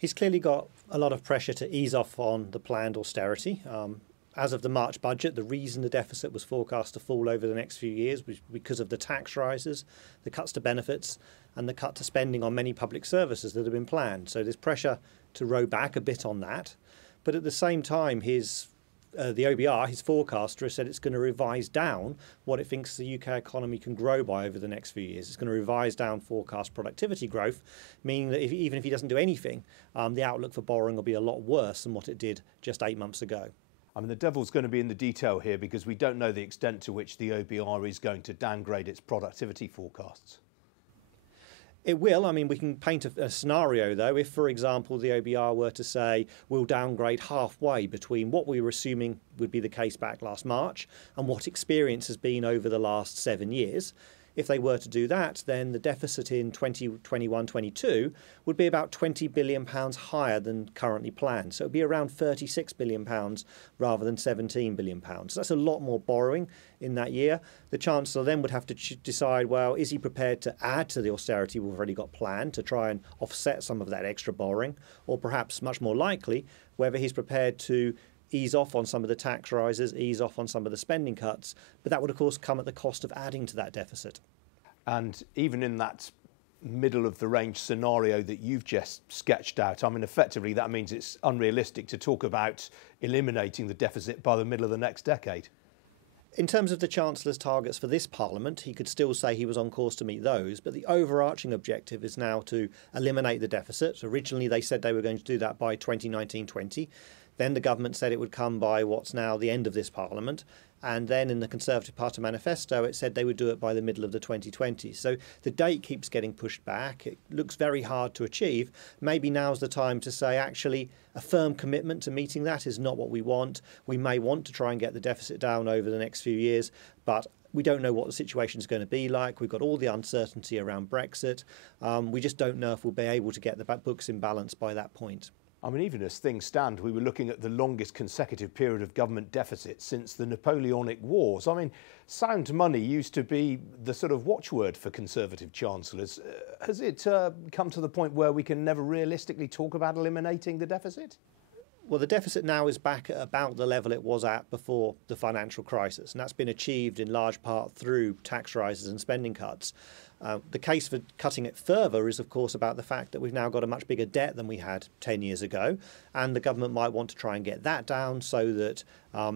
He's clearly got a lot of pressure to ease off on the planned austerity. As of the March budget, the reason the deficit was forecast to fall over the next few years was because of the tax rises, the cuts to benefits, and the cut to spending on many public services that have been planned. So there's pressure to row back a bit on that. But at the same time, the OBR, his forecaster, has said it's going to revise down what it thinks the UK economy can grow by over the next few years. It's going to revise down forecast productivity growth, meaning that even if he doesn't do anything, the outlook for borrowing will be a lot worse than what it did just 8 months ago. I mean, the devil's going to be in the detail here because we don't know the extent to which the OBR is going to downgrade its productivity forecasts. It will. I mean, we can paint a scenario, though. If, for example, the OBR were to say we'll downgrade halfway between what we were assuming would be the case back last March and what experience has been over the last 7 years, if they were to do that, then the deficit in 2021-22 would be about £20 billion higher than currently planned. So it would be around £36 billion rather than £17 billion. So that's a lot more borrowing in that year. The Chancellor then would have to decide, well, is he prepared to add to the austerity we've already got planned to try and offset some of that extra borrowing, or perhaps much more likely, whether he's prepared to ease off on some of the tax rises, ease off on some of the spending cuts, but that would of course come at the cost of adding to that deficit. And even in that middle of the range scenario that you've just sketched out, I mean, effectively that means it's unrealistic to talk about eliminating the deficit by the middle of the next decade. In terms of the Chancellor's targets for this Parliament, he could still say he was on course to meet those, but the overarching objective is now to eliminate the deficit. Originally they said they were going to do that by 2019-20. Then the government said it would come by what's now the end of this Parliament. And then in the Conservative Party manifesto, it said they would do it by the middle of the 2020s. So the date keeps getting pushed back. It looks very hard to achieve. Maybe now's the time to say, actually, a firm commitment to meeting that is not what we want. We may want to try and get the deficit down over the next few years, but we don't know what the situation is going to be like. We've got all the uncertainty around Brexit. We just don't know if we'll be able to get the books in balance by that point. I mean, even as things stand, we were looking at the longest consecutive period of government deficit since the Napoleonic Wars. I mean, sound money used to be the sort of watchword for Conservative chancellors. Has it come to the point where we can never realistically talk about eliminating the deficit? Well, the deficit now is back at about the level it was at before the financial crisis, and that's been achieved in large part through tax rises and spending cuts. The case for cutting it further is, of course, about the fact that we've now got a much bigger debt than we had 10 years ago, and the government might want to try and get that down so that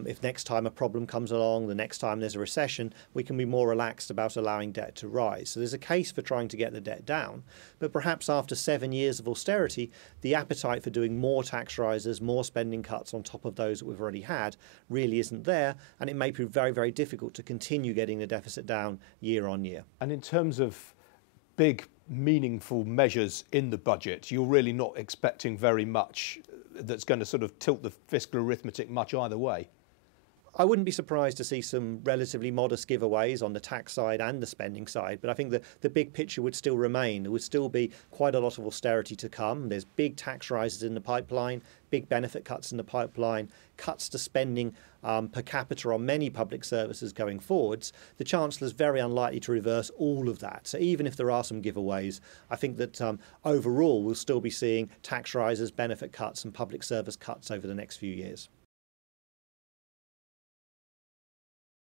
if next time a problem comes along, the next time there's a recession, we can be more relaxed about allowing debt to rise. So there's a case for trying to get the debt down, but perhaps after 7 years of austerity, the appetite for doing more tax rises, more spending cuts on top of those that we've already had really isn't there, and it may prove very, very difficult to continue getting the deficit down year on year. And in terms of big, meaningful measures in the budget, you're really not expecting very much that's going to sort of tilt the fiscal arithmetic much either way? I wouldn't be surprised to see some relatively modest giveaways on the tax side and the spending side, but I think the big picture would still remain. There would still be quite a lot of austerity to come. There's big tax rises in the pipeline, big benefit cuts in the pipeline, cuts to spending per capita on many public services going forwards. The Chancellor is very unlikely to reverse all of that. So even if there are some giveaways, I think that overall we'll still be seeing tax rises, benefit cuts and public service cuts over the next few years.